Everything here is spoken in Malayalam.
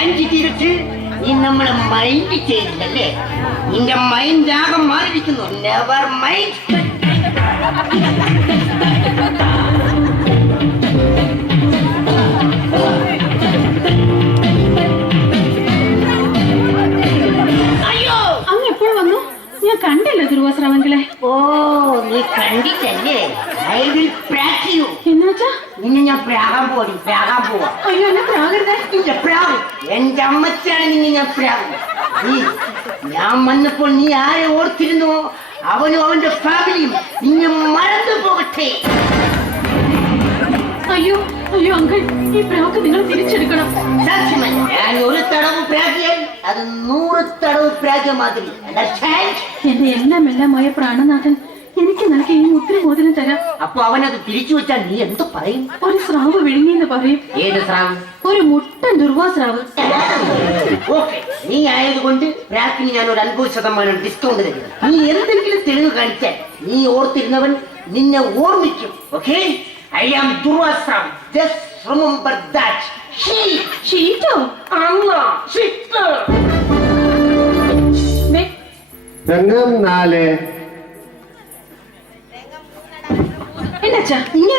പ്ലാൻ ചെയ്തിട്ട് നീ നമ്മളെ മൈൻഡ് ചെയ്തില്ലല്ലേ? നിന്റെ മൈൻഡ് ആകെ മാറിയിരിക്കുന്നു. Never mind. അയ്യോ, അങ്ങ് എപ്പോൾ വന്നു? ഞാൻ കണ്ടില്ല ദുർവാസറാവെങ്കിലെ. ഓ, നീ കണ്ടിട്ടല്ലേ? ഐ വിൽ പ്രാക് യു. എന്നുവെച്ചാ നിന്നെ ഞാൻ പ്രാകാൻ പോവാ. അയ്യോ, എന്നെ പ്രാകരുതേ. നിന്റെ പ്രാവ് എന്റെ അമ്മച്ചാണ്. നിന്നെ ഞാൻ പ്രാകും. ഞാൻ വന്നപ്പോൾ നീ ആരെ ഓർത്തിരുന്നോ? അവനും അവന്റെ ഫാമിലിയും നിന്നെ മറന്നു പോകട്ടെ. അയ്യോ അയ്യോ അങ്കിൾ, ഈ പ്രാക്ക് നിങ്ങൾ തിരിച്ചെടുക്കണം. സത്യമല്ല, ഞാൻ ഒരു തടവ് പ്രാകിയാൽ അത് 100 തടവ് പ്രാഗ മാതിരി. എന്റെ എല്ലാമായ പ്രാണനാഥൻ എനിക്ക് നൽകി ഈ മുദ്രമോതിരം തരാം. അപ്പൊ അവനത് തിരിച്ചു വെച്ചാൽ നീ എന്ത് പറയും? ഒരു സ്രാവ് വിഴുങ്ങിന്ന് പറയും. ഏത് സ്രാവ്? ഒരു മുട്ടൻ ദുർവാസ്രാവ്. ഓക്കെ, നീ ആയതുകൊണ്ട് പ്രാക്കിന് ഞാൻ ഒരു 50% ഡിസ്കൗണ്ട് തരും. നീ എന്തെങ്കിലും തെളിവ് കാണിച്ചാൽ നീ ഓർത്തിരുന്നവൻ നിന്നെ ഓർമ്മിക്കും. ഓക്കെ, ഐ ആം ദുർവാസ്രാവ്. Just remember that. ഷീറ്റോ? രംഗം 4. എന്നാച്ചാ ഇങ്ങനെ